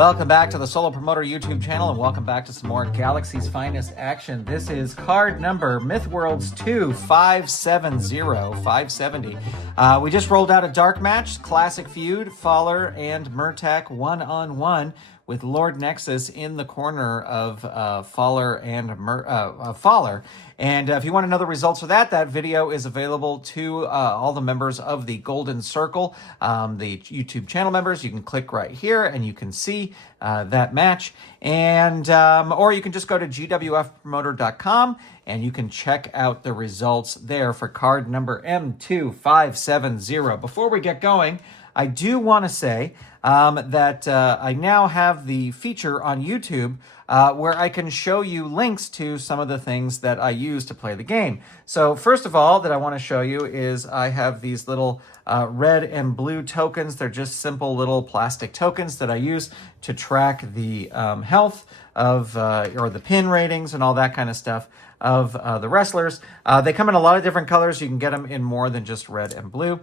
Welcome back to the Solo Promoter YouTube channel, and welcome back to some more Galaxy's Finest action. This is card number Mythworlds 2 570. We just rolled out a dark match, Classic Feud, Faller and Murtak one-on-one with Lord Nexus in the corner of Faller and Faller. And if you want to know the results of that video is available to all the members of the Golden Circle, the YouTube channel members. You can click right here and you can see that match. And or you can just go to gwfpromoter.com and you can check out the results there for card number M2.570. Before we get going, I do want to say that I now have the feature on YouTube where I can show you links to some of the things that I use to play the game. So first of all that I want to show you is I have these little red and blue tokens. They're just simple little plastic tokens that I use to track the health of or the pin ratings and all that kind of stuff of the wrestlers. They come in a lot of different colors. You can get them in more than just red and blue.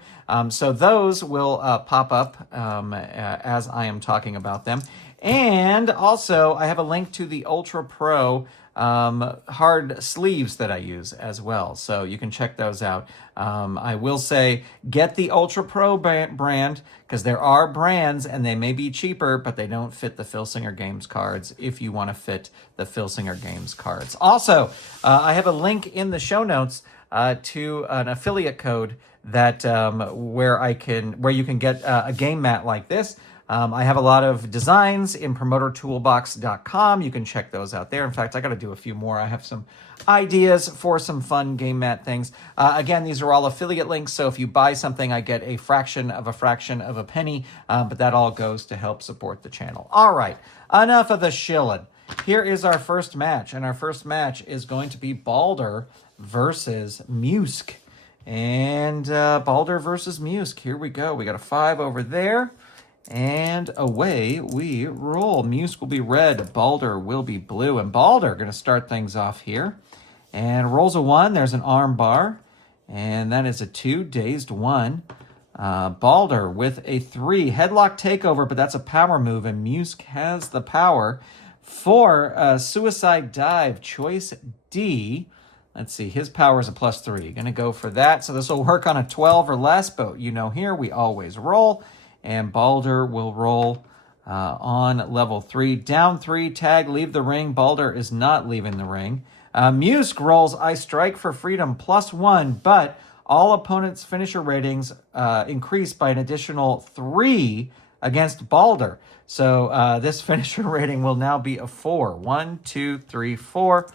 So those will pop up as I am talking about them. And also, I have a link to the Ultra Pro hard sleeves that I use as well. So you can check those out. I will say, get the Ultra Pro brand, because there are brands and they may be cheaper, but they don't fit the Filsinger Games cards if you want to fit the Filsinger Games cards. Also, I have a link in the show notes to an affiliate code that where you can get a game mat like this. I have a lot of designs in promotertoolbox.com. You can check those out there. In fact, I got to do a few more. I have some ideas for some fun game mat things. Again, these are all affiliate links, so if you buy something, I get a fraction of a penny, but that all goes to help support the channel. All right, enough of the shilling. Here is our first match, and our first match is going to be Baldurr versus Musck. And Baldurr versus Musck. Here we go. We got a 5 over there. And away we roll. Musck will be red, Baldurr will be blue. And Baldurr going to start things off here. And rolls a 1, there's an arm bar. And that is a 2, dazed 1. Baldurr with a 3, headlock takeover, but that's a power move. And Musck has the power for suicide dive, choice D. Let's see, his power is a +3. Going to go for that. So this will work on a 12 or less, but you know here we always roll. And Baldurr will roll on level 3. Down 3, tag, leave the ring. Baldurr is not leaving the ring. Musck rolls I Strike for Freedom +1, but all opponents' finisher ratings increase by an additional 3 against Baldurr. So this finisher rating will now be a 4. 1, 2, 3, 4.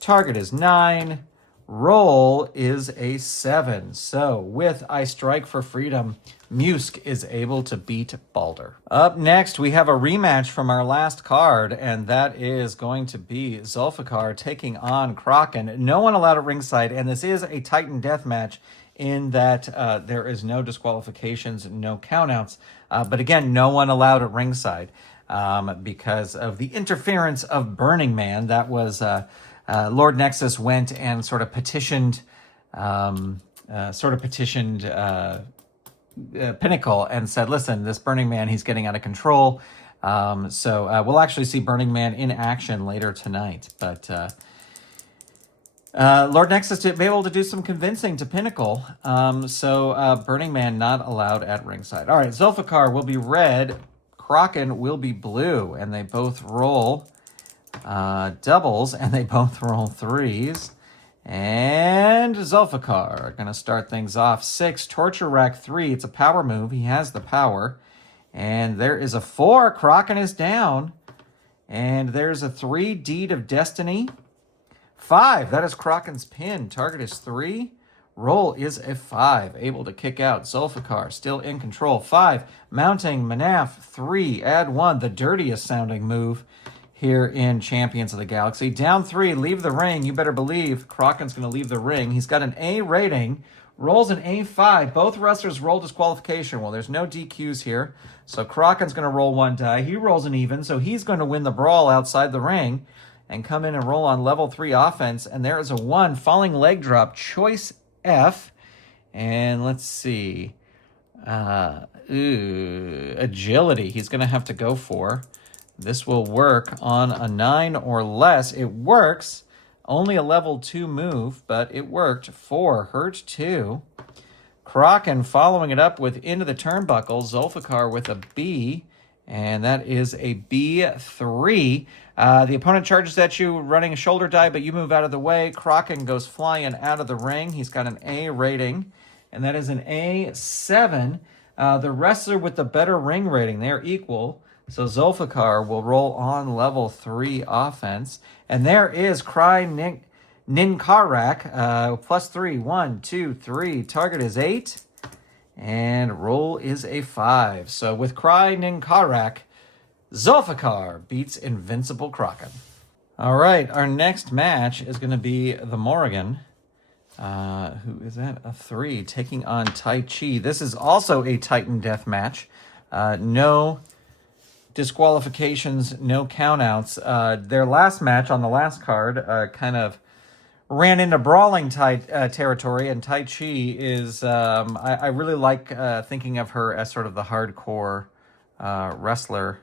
Target is 9. Roll is a 7. So with I Strike for Freedom, Musck is able to beat Baldurr. Up next, we have a rematch from our last card, and that is going to be Zulfiqar taking on Krakan. No one allowed at ringside, and this is a Titan death match in that there is no disqualifications, no countouts. But again, no one allowed at ringside because of the interference of Burning Man. That was Lord Nexus went and sort of petitioned Pinnacle and said, listen, this Burning Man, he's getting out of control. So we'll actually see Burning Man in action later tonight. But Lord Nexus to be able to do some convincing to Pinnacle. So Burning Man not allowed at ringside. All right, Zulfiqar will be red. Krakan will be blue. And they both roll doubles, and they both roll 3s. And Zulfiqar are going to start things off. 6, Torture Rack 3. It's a power move. He has the power. And there is a 4. Krakan is down. And there's a 3, Deed of Destiny. 5, that is Krakan's pin. Target is 3. Roll is a 5. Able to kick out. Zulfiqar still in control. 5, Mounting Manaf 3. Add 1, the dirtiest sounding move here in Champions of the Galaxy. Down 3, leave the ring. You better believe Krakan's going to leave the ring. He's got an A rating, rolls an A5. Both wrestlers roll disqualification. Well, there's no DQs here, so Krakan's going to roll 1 die. He rolls an even, so he's going to win the brawl outside the ring and come in and roll on level 3 offense. And there is a 1, falling leg drop, choice F. And let's see. Agility, he's going to have to go for. This will work on a 9 or less. It works. Only a level 2 move, but it worked. 4, hurt 2. Krakan following it up with Into the Turnbuckle. Zulfiqar with a B, and that is a B3. The opponent charges at you running a shoulder die, but you move out of the way. Krakan goes flying out of the ring. He's got an A rating, and that is an A7. The wrestler with the better ring rating, they're equal. So Zulfiqar will roll on level 3 offense. And there is Cry Ninkarak, plus 3. 1, 2, 3. Target is 8. And roll is a 5. So with Cry Ninkarak, Zulfiqar beats Invincible Krakan. All right, our next match is going to be the Mouragan. Who is that? A 3, taking on Taichi. This is also a Titan death match. No disqualifications, no countouts. Their last match on the last card kind of ran into brawling territory, and Taichi is, I really like thinking of her as sort of the hardcore wrestler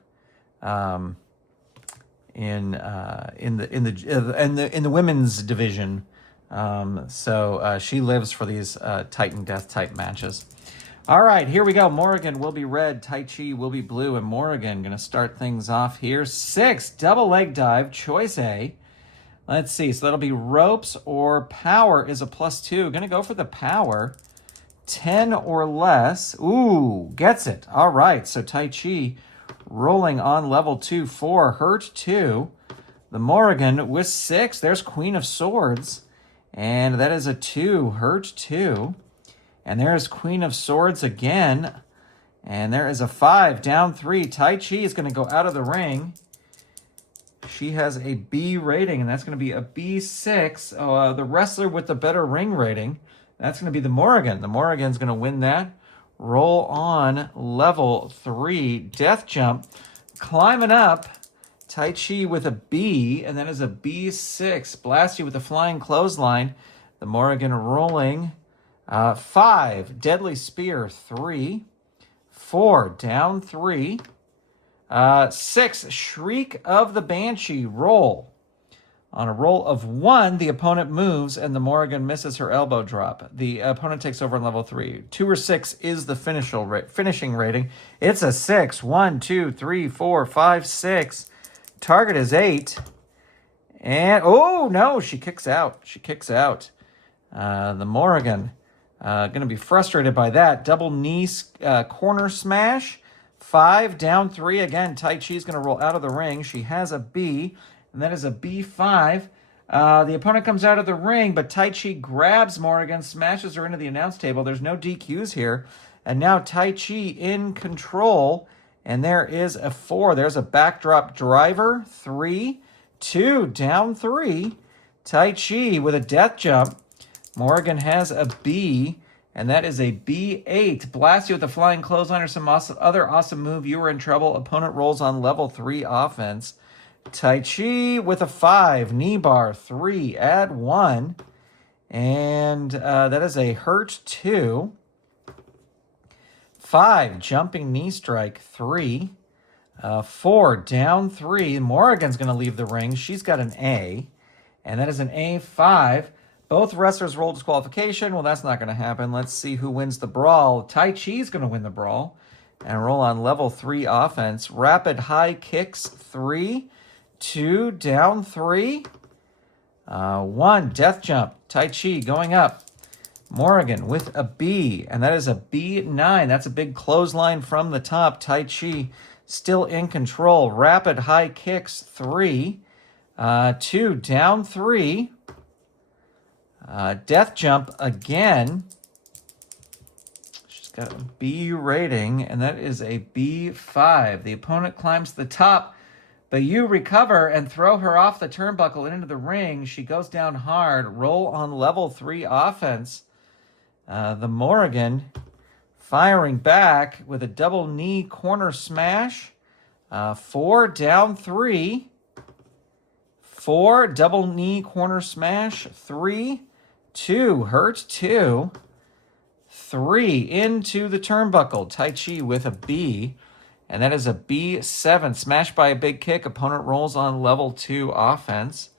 in the women's division. So she lives for these Titan death type matches. All right, here we go. Mouragan will be red, Taichi will be blue, and Mouragan going to start things off here. 6, double leg dive, choice A. Let's see, so that'll be ropes or power is a plus 2. Going to go for the power. 10 or less. Ooh, gets it. All right, so Taichi rolling on level 2, 4, hurt 2. The Mouragan with 6. There's Queen of Swords, and that is a 2, hurt 2. And there's Queen of Swords again. And there is a 5, down 3. Taichi is going to go out of the ring. She has a B rating, and that's going to be a B6. The wrestler with the better ring rating, that's going to be the Mouragan. The Mouragan's going to win that. Roll on level 3. Death jump. Climbing up. Taichi with a B, and that is a B6. Blast you with a flying clothesline. The Mouragan rolling. 5, deadly spear, 3. 4, down 3. 6, shriek of the banshee, roll. On a roll of 1, the opponent moves and the Mouragan misses her elbow drop. The opponent takes over on level 3. 2 or 6 is the finishing rating. It's a 6. 1, 2, 3, 4, 5, 6. Target is 8. And, oh, no, she kicks out. The Mouragan going to be frustrated by that. Double knee corner smash. 5, down 3. Again, Taichi's going to roll out of the ring. She has a B, and that is a B5. The opponent comes out of the ring, but Taichi grabs Mouragan, smashes her into the announce table. There's no DQs here. And now Taichi in control, and there is a 4. There's a backdrop driver. 3, 2, down 3. Taichi with a death jump. Mouragan has a B, and that is a B8. Blast you with a flying clothesline or some other awesome move. You are in trouble. Opponent rolls on level 3 offense. Taichi with a 5. Knee bar, 3. Add 1. And that is a hurt 2. 5. Jumping knee strike, 3. 4. Down 3. Mouragan's going to leave the ring. She's got an A. And that is an A5. Both wrestlers roll disqualification. Well, that's not going to happen. Let's see who wins the brawl. Taichi's going to win the brawl and roll on level 3 offense. Rapid high kicks, 3. 2, down 3. 1, death jump. Taichi going up. Mouragan with a B, and that is a B9. That's a big clothesline from the top. Taichi still in control. Rapid high kicks, 3. 2, down 3. Death jump again. She's got a B rating, and that is a B5. The opponent climbs to the top, but you recover and throw her off the turnbuckle and into the ring. She goes down hard. Roll on level 3 offense. The Mouragan firing back with a double knee corner smash. 4, down 3. 4, double knee corner smash. 3, 2, hurt 2. 3, into the turnbuckle. Taichi with a B. And that is a B7. Smashed by a big kick. Opponent rolls on level 2 offense.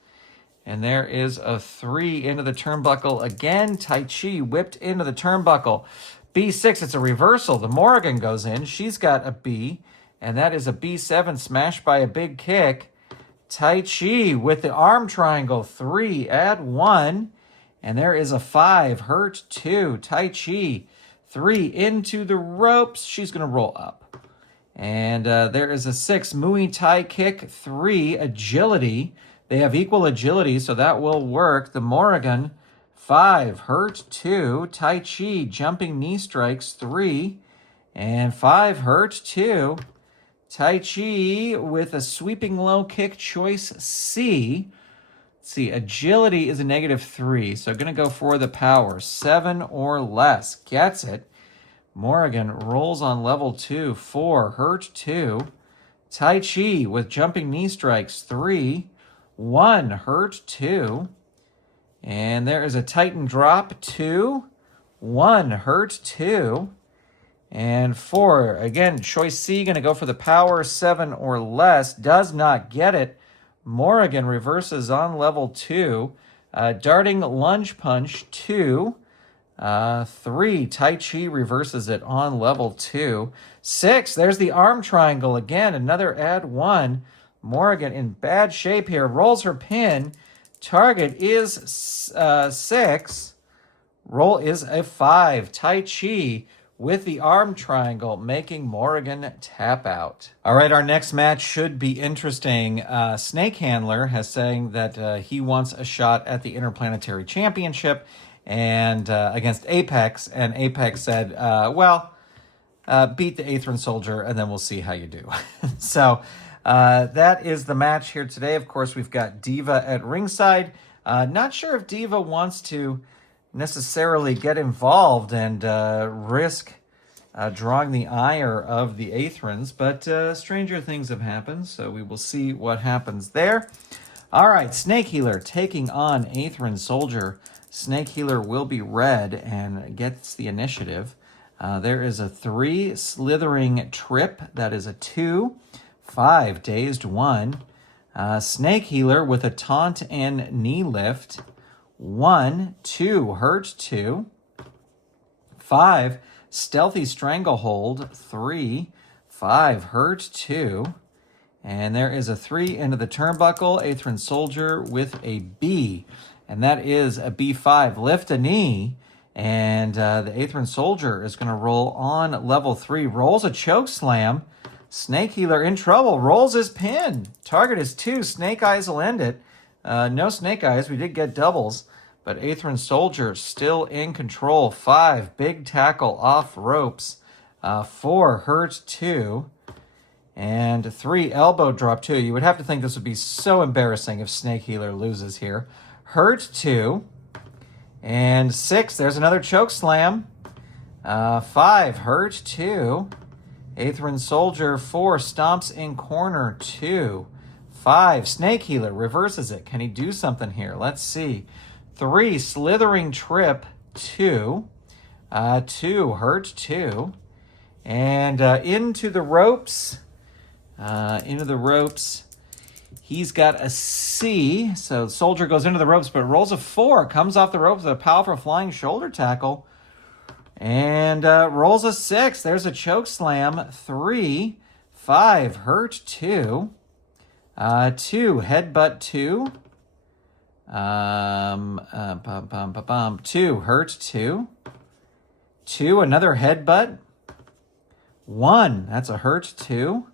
And there is a 3 into the turnbuckle again. Taichi whipped into the turnbuckle. B6, it's a reversal. The Mouragan goes in. She's got a B. And that is a B7 smashed by a big kick. Taichi with the arm triangle. 3, add 1. And there is a 5, hurt 2. Taichi, 3 into the ropes. She's going to roll up. And there is a 6, Muay Thai kick. 3, agility. They have equal agility, so that will work. The Mouragan, 5, hurt 2. Taichi, jumping knee strikes, 3. And 5, hurt 2. Taichi with a sweeping low kick, choice C. Let's see, agility is a -3, so going to go for the power. 7 or less. Gets it. Mouragan rolls on level 2, 4, hurt 2. Taichi with jumping knee strikes, 3. 1, hurt 2. And there is a Titan drop, 2. 1, hurt 2. And 4, again, choice C, going to go for the power, 7 or less. Does not get it. Mouragan reverses on level 2. Darting lunge punch, 2. 3, Taichi reverses it on level 2. 6, there's the arm triangle again, another add 1. Mouragan in bad shape here, rolls her pin. Target is 6. Roll is a 5. Taichi with the arm triangle, making Mouragan tap out. All right, our next match should be interesting. Snake Handler has saying that he wants a shot at the Interplanetary Championship and against Apex, and Apex said, beat the Aethran soldier, and then we'll see how you do. So that is the match here today. Of course, we've got Diva at ringside. Not sure if Diva wants to necessarily get involved and risk drawing the ire of the Aethrans, but stranger things have happened, so we will see what happens there. All right, Snake Healer taking on Aethran Soldier. Snake Healer will be red and gets the initiative. There is a 3, Slithering Trip. That is a 2. 5, Dazed 1. Snake Healer with a Taunt and Knee Lift. 1, 2, Hurt 2. 5, Stealthy Stranglehold. 3, 5, Hurt 2. And there is a 3 into the turnbuckle. Aethran Soldier with a B. And that is a B5. Lift a knee. And the Aethran Soldier is going to roll on level 3. Rolls a choke slam. Snake Healer in trouble. Rolls his pin. Target is 2. Snake Eyes will end it. No Snake Eyes. We did get doubles. But Aethran Soldier still in control. 5. Big tackle off ropes. 4. Hurt 2. And 3. Elbow drop 2. You would have to think this would be so embarrassing if Snake Healer loses here. Hurt 2. And 6. There's another choke slam. 5. Hurt 2. Aethran Soldier, 4, stomps in corner, 2. 5, Snake Healer, reverses it. Can he do something here? Let's see. 3, Slithering Trip, 2. 2, hurt 2. And into the ropes. He's got a C. So Soldier goes into the ropes, but rolls a 4. Comes off the ropes with a powerful flying shoulder tackle. And rolls a 6. There's a choke slam. 3, 5, hurt 2. 2, headbutt 2. 2, hurt 2. 2, another headbutt. 1, that's a hurt 2.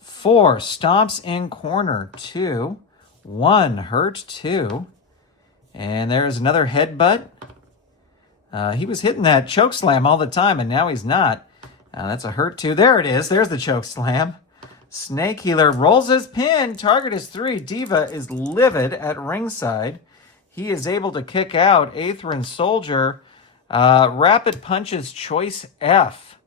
4, stomps in corner 2. 1, hurt 2. And there's another headbutt. He was hitting that choke slam all the time, and now he's not. That's a hurt 2. There it is. There's the choke slam. Snake Healer rolls his pin. Target is 3. Diva is livid at ringside. He is able to kick out Aethran Soldier. Rapid punches choice F.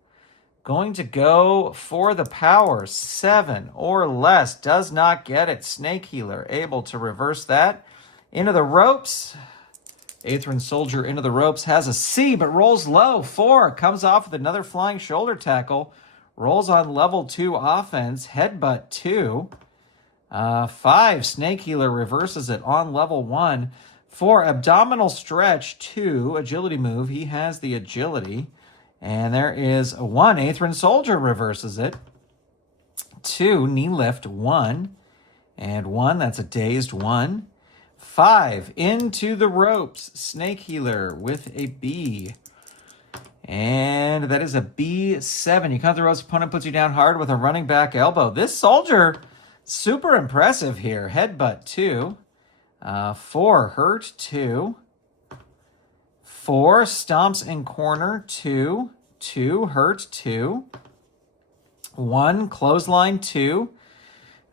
Going to go for the power. 7 or less. Does not get it. Snake Healer able to reverse that. Into the ropes. Aethran Soldier into the ropes, has a C, but rolls low. 4, comes off with another flying shoulder tackle. rolls on level 2 offense, headbutt 2. 5, Snake Healer reverses it on level 1. 4, abdominal stretch 2, agility move. He has the agility. And there is a 1, Aethran Soldier reverses it. 2, knee lift 1. And 1, that's a dazed 1. 5, into the ropes, Snake Healer with a B. And that is a B7. You count the ropes, opponent puts you down hard with a running back elbow. This soldier, super impressive here. Headbutt 2. 4, hurt 2. 4, stomps in corner 2. 2, hurt 2. 1, clothesline 2.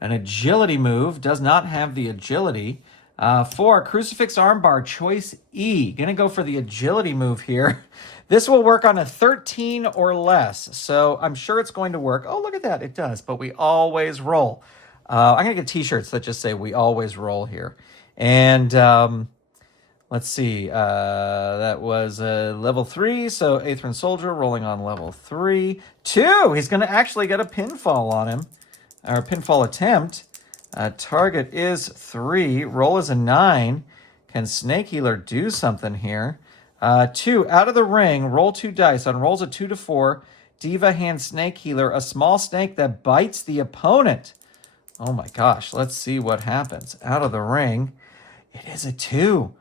An agility move, does not have the agility. 4, crucifix armbar, choice E. Gonna go for the agility move here. This will work on a 13 or less, so I'm sure it's going to work. Oh, look at that, it does, but we always roll. I'm gonna get t-shirts that just say we always roll here. And let's see, that was level 3, so Aethran Soldier rolling on level 3. 2, he's gonna actually get a pinfall on him, or pinfall attempt. Target is 3, roll is a 9. Can Snake Healer do something here? 2, out of the ring, roll 2 dice. On rolls of 2 to 4, Diva hand Snake Healer, a small snake that bites the opponent. Oh my gosh, let's see what happens. Out of the ring, it is a 2.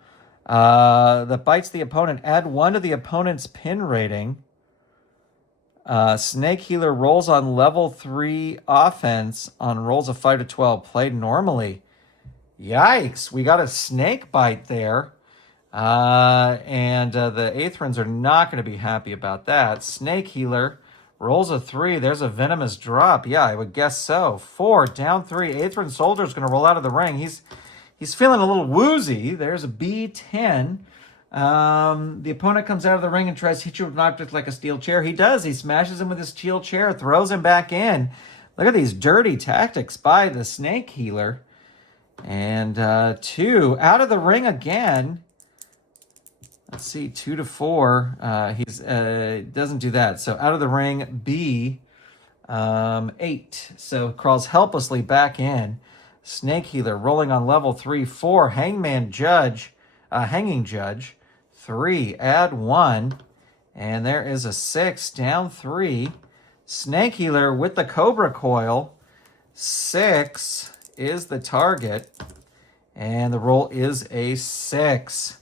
That bites the opponent. Add 1 to the opponent's pin rating. Snake Healer rolls on level 3 offense on rolls of 5 to 12. Played normally. Yikes, we got a snake bite there. And the Aethrans are not going to be happy about that. Snake Healer rolls a 3. There's a venomous drop. Yeah, I would guess so. 4, down 3. Aethran Soldier's going to roll out of the ring. He's feeling a little woozy. There's a B10. The opponent comes out of the ring and tries to hit you with an object like a steel chair. He does. He smashes him with his steel chair, throws him back in. Look at these dirty tactics by the Snake Healer. And 2, out of the ring again. Let's see, 2 to 4. He's doesn't do that. So out of the ring, B, 8. So crawls helplessly back in. Snake Healer rolling on level 3. 4, Hanging Judge. 3, add 1. And there is a 6, down 3. Snake Healer with the Cobra Coil. 6 is the target. And the roll is a 6.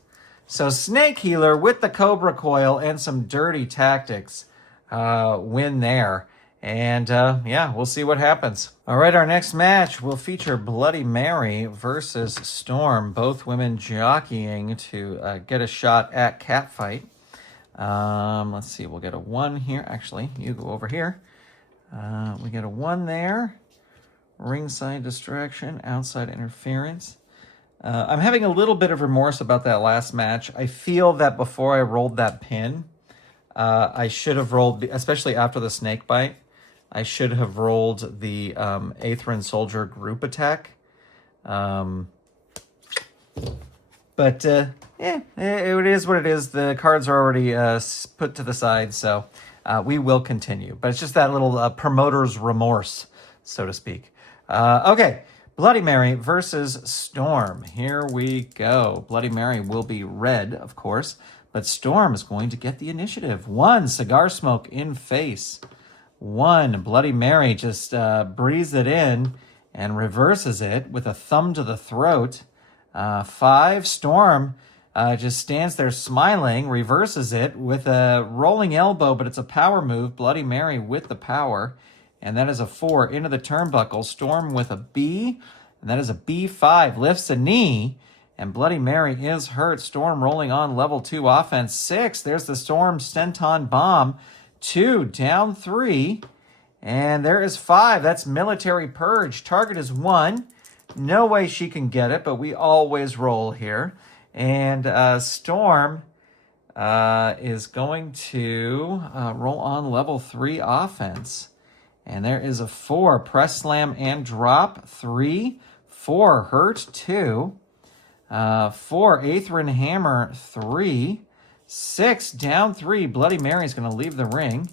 So Snake Healer with the Cobra Coil and some dirty tactics win there. And yeah, we'll see what happens. All right, our next match will feature Bloody Mary versus Storm. Both women jockeying to get a shot at catfight. Let's see, we'll get a 1 here. Actually, you go over here. We get a 1 there. Ringside distraction, outside interference. I'm having a little bit of remorse about that last match. I feel that before I rolled that pin, I should have rolled, especially after the snake bite, I should have rolled the Aethran Soldier group attack. But it is what it is. The cards are already put to the side, so we will continue. But it's just that little promoter's remorse, so to speak. Okay. Bloody Mary versus Storm. Here we go. Bloody Mary will be red, of course, but Storm is going to get the initiative. 1, cigar smoke in face. 1, Bloody Mary just breathes it in and reverses it with a thumb to the throat. 5, Storm just stands there smiling, reverses it with a rolling elbow, but it's a power move. Bloody Mary with the power. And that is a 4 into the turnbuckle. Storm with a B. And that is a B5. Lifts a knee. And Bloody Mary is hurt. Storm rolling on level 2 offense. 6. There's the Storm Stenton Bomb. 2. Down 3. And there is 5. That's Military Purge. Target is 1. No way she can get it, but we always roll here. And Storm is going to roll on level 3 offense. And there is a 4, press slam and drop. 3, 4, hurt 2. 4, Aethran hammer 3. 6, down 3. Bloody Mary's going to leave the ring.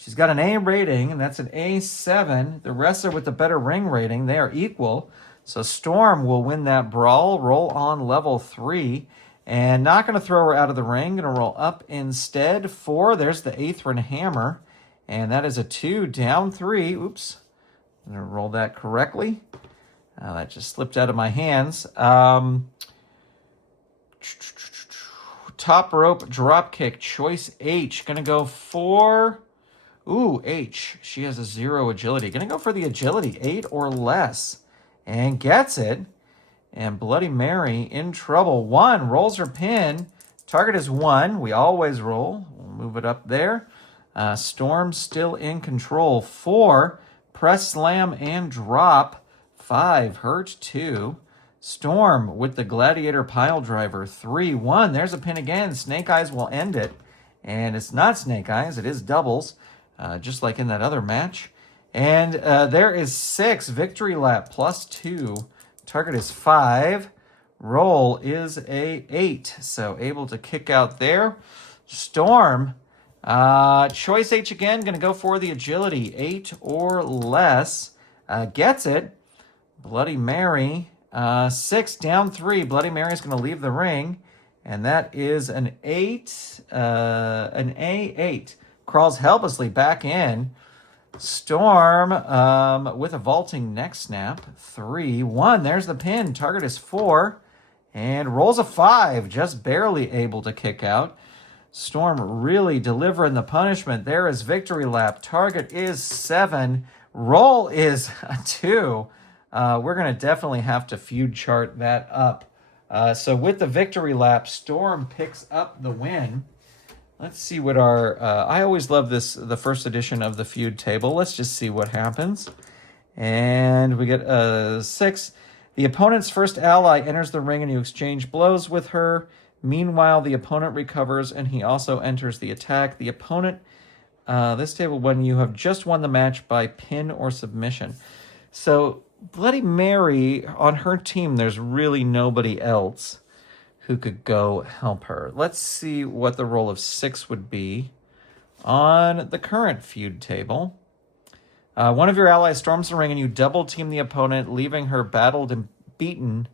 She's got an A rating, and that's an A7. The rest are with the better ring rating. They are equal. So Storm will win that brawl. Roll on level 3. And not going to throw her out of the ring. Going to roll up instead. 4. There's the Aethran hammer. And that is a 2. Down 3. Oops. I'm going to roll that correctly. That just slipped out of my hands. Top rope drop kick. Choice H. Going to go for... Ooh, H. She has a 0 agility. Going to go for the agility. 8 or less. And gets it. And Bloody Mary in trouble. 1. Rolls her pin. Target is 1. We always roll. We'll move it up there. Storm still in control. 4. Press, slam, and drop. 5. Hurt 2. Storm with the Gladiator Pile Driver. 3. 1. There's a pin again. Snake Eyes will end it. And it's not Snake Eyes. It is doubles. Just like in that other match. And there is 6. Victory lap plus 2. Target is 5. Roll is a 8. So able to kick out there. Storm. Choice H again. Going to go for the agility. 8 or less. Gets it. Bloody Mary. 6 down 3. Bloody Mary is going to leave the ring. And that is an 8. An A8. Crawls helplessly back in. Storm with a vaulting neck snap. 3. 1. There's the pin. Target is 4. And rolls a 5. Just barely able to kick out. Storm really delivering the punishment. There is victory lap. Target is 7. Roll is a 2. We're going to definitely have to feud chart that up. So with the victory lap, Storm picks up the win. Let's see what our... I always love the first edition of the feud table. Let's just see what happens. And we get 6. The opponent's first ally enters the ring and you exchange blows with her. Meanwhile, the opponent recovers and he also enters the attack. The opponent... this table, when you have just won the match by pin or submission. So... Bloody Mary, on her team, there's really nobody else who could go help her. Let's see what the roll of 6 would be on the current feud table. One of your allies storms the ring and you double team the opponent, leaving her battled and beaten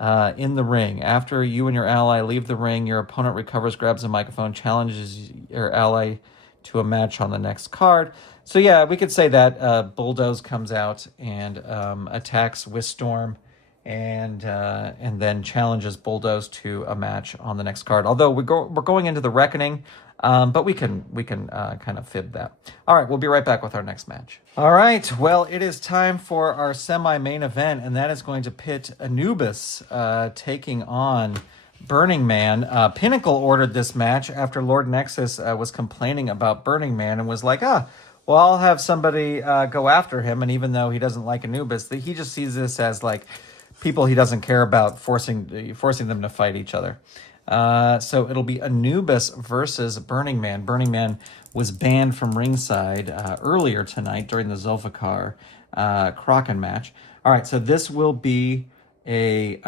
in the ring. After you and your ally leave the ring, your opponent recovers, grabs a microphone, challenges your ally to a match on the next card. So yeah, we could say that Bulldoze comes out and attacks with Storm, and then challenges Bulldoze to a match on the next card. Although we're going into the Reckoning, but we can kind of fib that. All right, we'll be right back with our next match. All right, well, it is time for our semi-main event, and that is going to pit Anubis taking on Burning Man. Pinnacle ordered this match after Lord Nexus was complaining about Burning Man and was like, well, I'll have somebody go after him. And even though he doesn't like Anubis, he just sees this as like people he doesn't care about, forcing them to fight each other. So it'll be Anubis versus Burning Man. Burning Man was banned from ringside earlier tonight during the Zulfiqar Krakan match. All right, so this will be a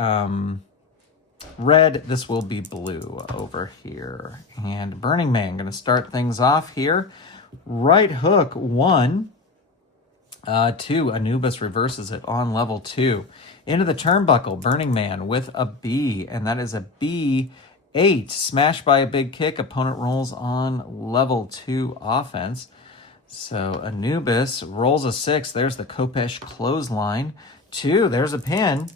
red. This will be blue over here. And Burning Man going to start things off here. Right hook 1, 2. Anubis reverses it on level 2. Into the turnbuckle, Burning Man with a B, and that is a B8. Smashed by a big kick. Opponent rolls on level 2 offense. So Anubis rolls a 6. There's the Kopesh clothesline. 2. There's a pin.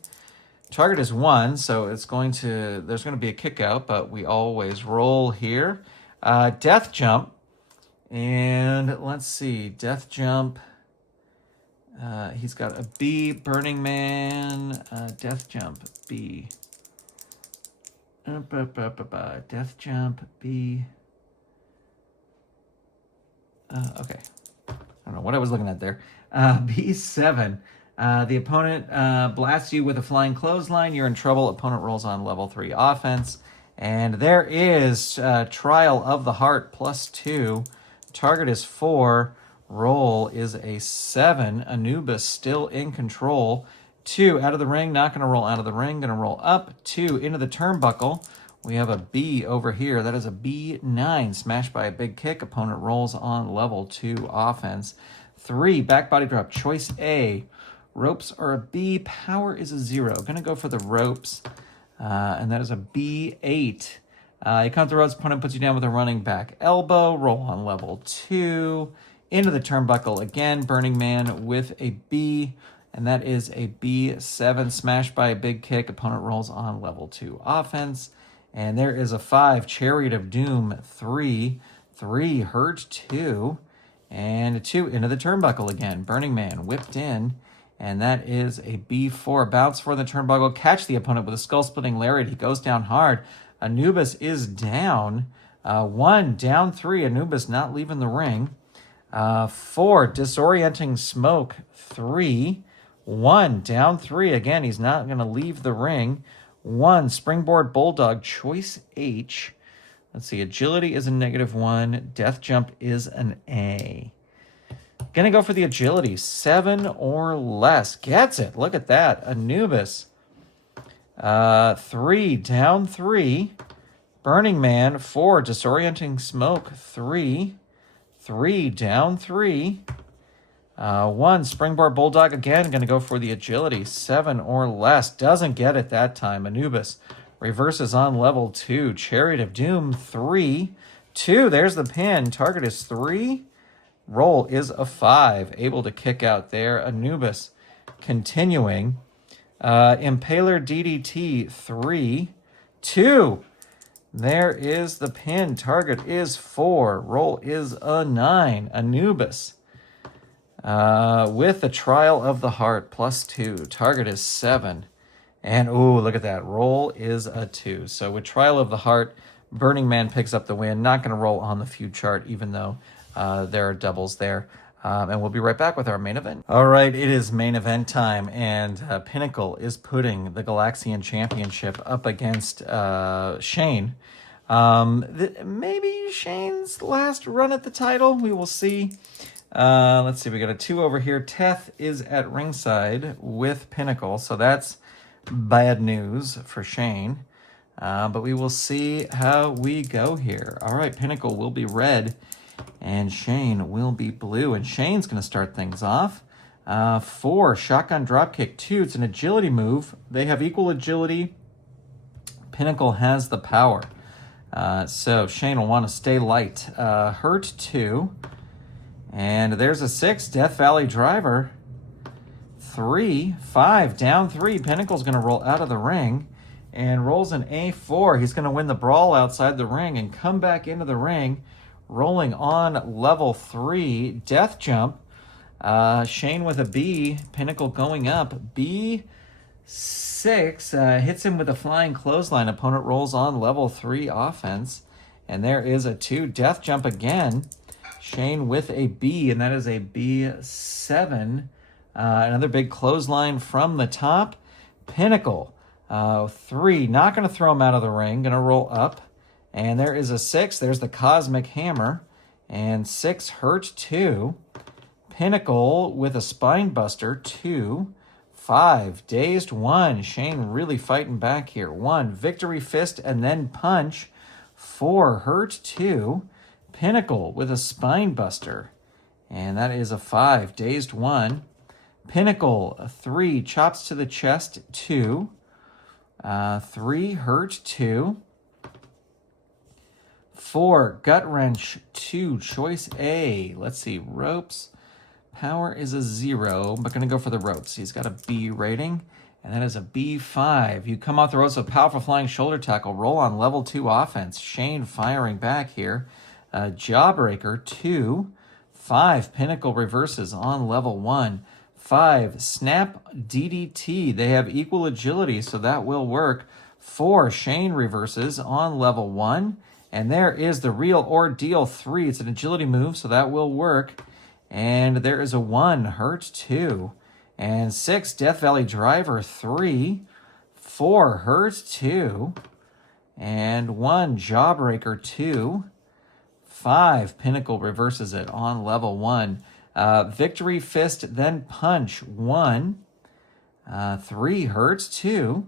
Target is 1, so there's going to be a kick out, but we always roll here. Death jump. And let's see, Death Jump. He's got a B, Burning Man, Death Jump, B. Death Jump, B. Okay. I don't know what I was looking at there. B7. The opponent blasts you with a flying clothesline. You're in trouble. Opponent rolls on level 3 offense. And there is Trial of the Heart plus 2. Target is 4. Roll is a 7. Anubis still in control. 2 out of the ring. Not going to roll out of the ring. Going to roll up. 2 into the turnbuckle. We have a B over here. That is a B9. Smashed by a big kick. Opponent rolls on level 2 offense. 3. Back body drop. Choice A. Ropes are a B. Power is a 0. Going to go for the ropes. And that is a B8. You come to the ropes. Opponent puts you down with a running back elbow. Roll on level 2. Into the turnbuckle again. Burning Man with a B. And that is a B7. Smashed by a big kick. Opponent rolls on level 2 offense. And there is a 5, Chariot of Doom, 3, 3, Hurt 2, and a 2 into the turnbuckle again. Burning Man whipped in, and that is a B4. Bounce for the turnbuckle, catch the opponent with a skull-splitting lariat. He goes down hard. Anubis is down. 1, down 3, Anubis not leaving the ring. 4, Disorienting Smoke, 3, 1, down 3. Again, he's not going to leave the ring. 1, Springboard Bulldog, Choice H. Let's see, Agility is a -1. Death Jump is an A. Gonna go for the Agility, 7 or less. Gets it, look at that. Anubis. 3, down 3. Burning Man, 4, Disorienting Smoke, 3. 3, down 3. 1, Springboard Bulldog again, going to go for the Agility, 7 or less. Doesn't get it that time. Anubis reverses on level 2. Chariot of Doom, 3. 2, there's the pin. Target is 3. Roll is a 5. Able to kick out there. Anubis continuing. Impaler DDT, 3. 2. There is the pin. Target is 4. Roll is a 9. Anubis. With the Trial of the Heart, +2. Target is 7. And, ooh, look at that. Roll is a 2. So with Trial of the Heart, Burning Man picks up the win. Not going to roll on the feud chart, even though there are doubles there. And we'll be right back with our main event. All right, it is main event time. And Pinnacle is putting the Galaxian Championship up against Shayne. Maybe Shayne's last run at the title. We will see. Let's see, we got a 2 over here. Teth is at ringside with Pinnacle, so that's bad news for Shayne. But we will see how we go here. All right, Pinnacle will be red, and Shayne will be blue. And Shayne's going to start things off. 4, shotgun dropkick. 2, it's an agility move. They have equal agility. Pinnacle has the power. So Shayne will want to stay light. Hurt 2. And there's a 6, Death Valley Driver. 3, 5, down 3. Pinnacle's going to roll out of the ring and rolls an A4. He's going to win the brawl outside the ring and come back into the ring, rolling on level 3. Death Jump. Shayne with a B. Pinnacle going up. B6 hits him with a flying clothesline. Opponent rolls on level 3 offense. And there is a 2, Death Jump again. Shayne with a B, and that is a B7. Another big clothesline from the top. Pinnacle, 3, not going to throw him out of the ring, going to roll up. And there is a 6, there's the Cosmic Hammer. And 6, Hurt 2. Pinnacle with a Spine Buster, 2. 5, Dazed 1. Shayne really fighting back here. 1, Victory Fist and then Punch. 4, Hurt 2. Pinnacle with a Spine Buster. And that is a 5, Dazed 1. Pinnacle, a 3, Chops to the Chest, 2. 3, Hurt 2. 4, Gut Wrench 2, Choice A. Let's see, ropes. Power is a 0, but going to go for the ropes. He's got a B rating, and that is a B5. You come off the ropes with powerful flying shoulder tackle. Roll on level 2 offense. Shayne firing back here. Jawbreaker 2. 5, Pinnacle reverses on level 1. 5, Snap DDT. They have equal agility, so that will work. 4, Shayne reverses on level 1. And there is the Real Ordeal 3. It's an agility move, so that will work. And there is a 1, Hurt 2. And 6, Death Valley Driver 3. 4, Hurt 2. And 1, Jawbreaker 2. 5, Pinnacle reverses it on level 1. Victory Fist, then Punch 1. 3, Hurts 2.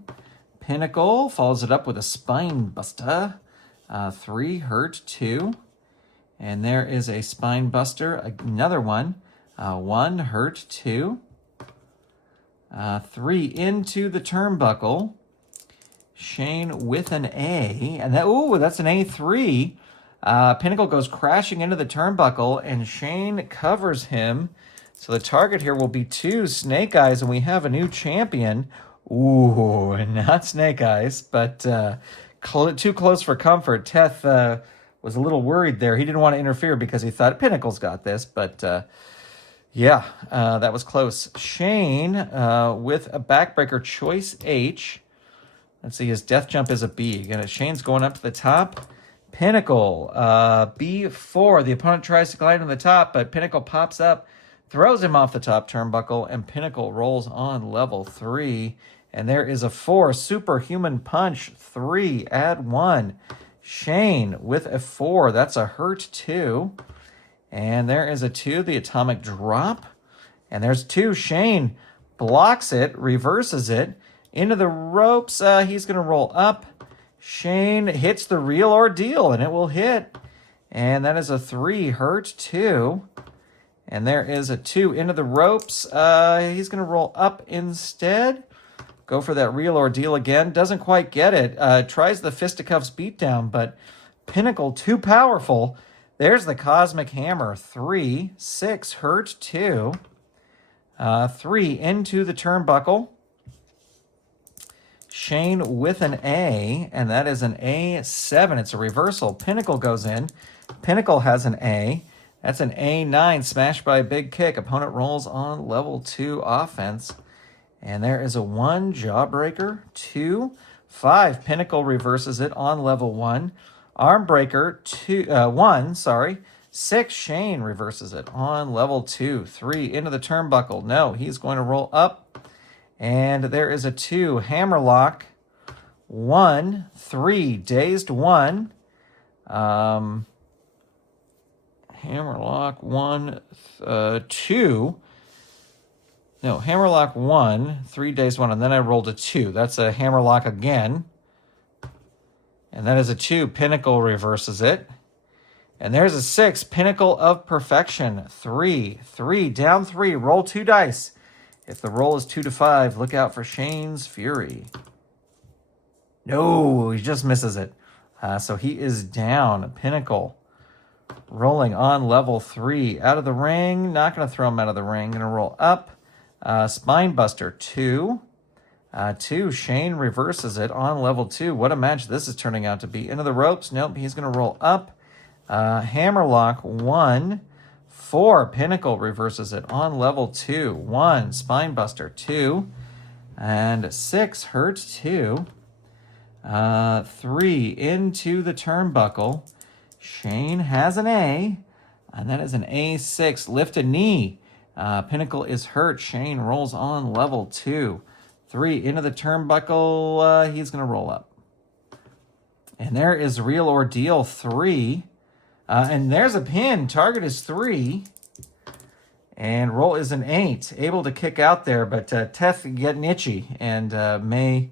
Pinnacle follows it up with a Spine Buster. 3 hurt, 2. And there is a Spine Buster, another one. 1 hurt, 2. 3 into the turnbuckle. Shayne with an A. And that's an A3. Pinnacle goes crashing into the turnbuckle, and Shayne covers him. So the target here will be 2 Snake Eyes, and we have a new champion. Ooh, not Snake Eyes, but too close for comfort. Teth was a little worried there. He didn't want to interfere because he thought Pinnacle's got this, but yeah, that was close. Shayne with a backbreaker, choice H. Let's see, his death jump is a B. Again, Shayne's going up to the top. Pinnacle, B4. The opponent tries to glide on the top, but Pinnacle pops up, throws him off the top turnbuckle, and Pinnacle rolls on level 3. And there is a 4, superhuman punch, 3, add 1. Shayne with a 4, that's a hurt 2. And there is a 2, the atomic drop. And there's 2, Shayne blocks it, reverses it, into the ropes. He's going to roll up. Shayne hits the real ordeal, and it will hit. And that is a 3, hurt 2. And there is a 2 into the ropes. He's going to roll up instead. Go for that real ordeal again. Doesn't quite get it. Tries the fisticuffs beatdown, but Pinnacle too powerful. There's the cosmic hammer. 3, 6, hurt 2. 3 into the turnbuckle. Shayne with an A, and that is an A7. It's a reversal. Pinnacle goes in. Pinnacle has an A. That's an A9, smashed by a big kick. Opponent rolls on level 2 offense. And there is a 1, jawbreaker, 2, 5. Pinnacle reverses it on level 1. Arm breaker, 1, 6. Shayne reverses it on level 2. 3 into the turnbuckle. No, he's going to roll up. And there is a 2, hammerlock, 1, 3, dazed 1. Hammerlock 1, 2. No, hammerlock 1, 3 dazed 1, and then I rolled a 2. That's a hammerlock again. And that is a 2. Pinnacle reverses it. And there's a 6, Pinnacle of Perfection. 3, 3, down 3, roll 2 dice. If the roll is 2 to 5, look out for Shayne's Fury. No, he just misses it. So he is down. Pinnacle rolling on level 3. Out of the ring. Not going to throw him out of the ring. Going to roll up. Spine Buster, 2. 2. Shayne reverses it on level 2. What a match this is turning out to be. Into the ropes. Nope, he's going to roll up. Hammerlock, 1. 4. Pinnacle reverses it on level 2. 1. Spine Buster, 2. And 6. Hurt 2. 3. Into the turnbuckle. Shayne has an A. And that is an A6. Lift a knee. Pinnacle is hurt. Shayne rolls on level 2. 3. Into the turnbuckle. He's going to roll up. And there is Real Ordeal, 3. And there's a pin. Target is 3. And roll is an 8. Able to kick out there, but Teth getting itchy and may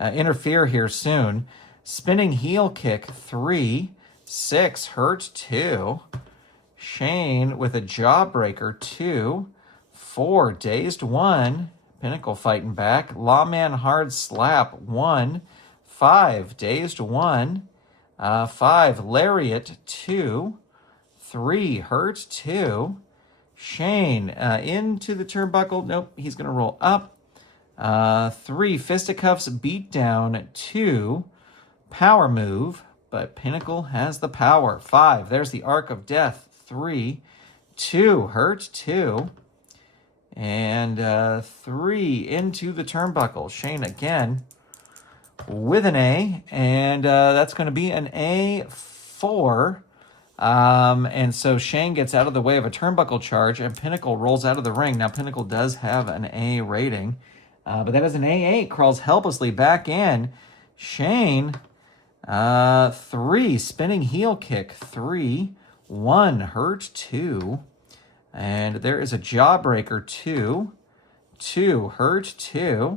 interfere here soon. Spinning heel kick, 3. 6. Hurt 2. Shayne with a jawbreaker, 2. 4. Dazed 1. Pinnacle fighting back. Lawman hard slap, 1. 5. Dazed 1. 5. Lariat, 2. 3. Hurt 2. Shayne into the turnbuckle. Nope, he's going to roll up. 3. Fisticuffs beat down, 2. Power move, but Pinnacle has the power. 5. There's the Arc of Death, 3. 2. Hurt 2. And 3 into the turnbuckle. Shayne again with an A, and that's going to be an A4. And so Shayne gets out of the way of a turnbuckle charge, and Pinnacle rolls out of the ring. Now, Pinnacle does have an A rating, but that is an A8. Crawls helplessly back in. Shayne, 3. Spinning heel kick, 3. 1. Hurt 2. And there is a jawbreaker, 2. 2. Hurt 2.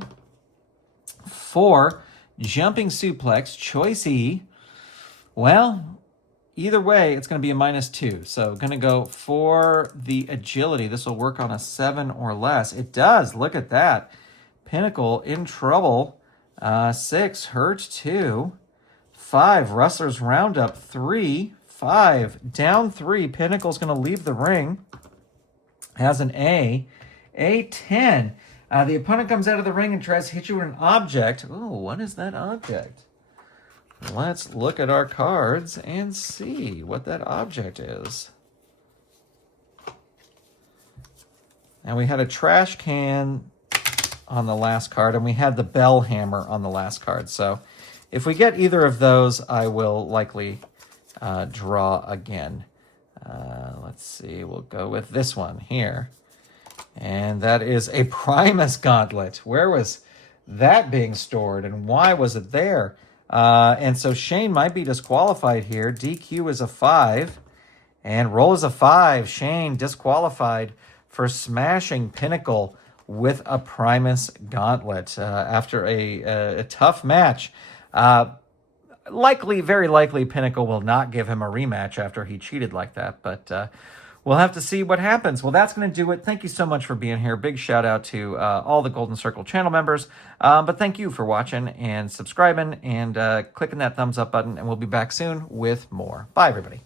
4. Jumping suplex, choice E. Well, either way, it's going to be a -2. So going to go for the agility. This will work on a 7 or less. It does. Look at that. Pinnacle in trouble. 6, hurt 2. 5, Wrestler's Roundup 3. 5, down 3. Pinnacle's going to leave the ring. Has an A. A10. The opponent comes out of the ring and tries to hit you with an object. Oh, what is that object? Let's look at our cards and see what that object is. And we had a trash can on the last card, and we had the bell hammer on the last card. So if we get either of those, I will likely draw again. Let's see, we'll go with this one here. And that is a Primus Gauntlet. Where was that being stored, and why was it there? And so Shayne might be disqualified here. DQ is a 5, and roll is a 5. Shayne disqualified for smashing Pinnacle with a Primus Gauntlet after a tough match. Very likely, Pinnacle will not give him a rematch after he cheated like that, but we'll have to see what happens. Well, that's going to do it. Thank you so much for being here. Big shout out to all the Golden Circle channel members. But thank you for watching and subscribing and clicking that thumbs up button, and we'll be back soon with more. Bye, everybody.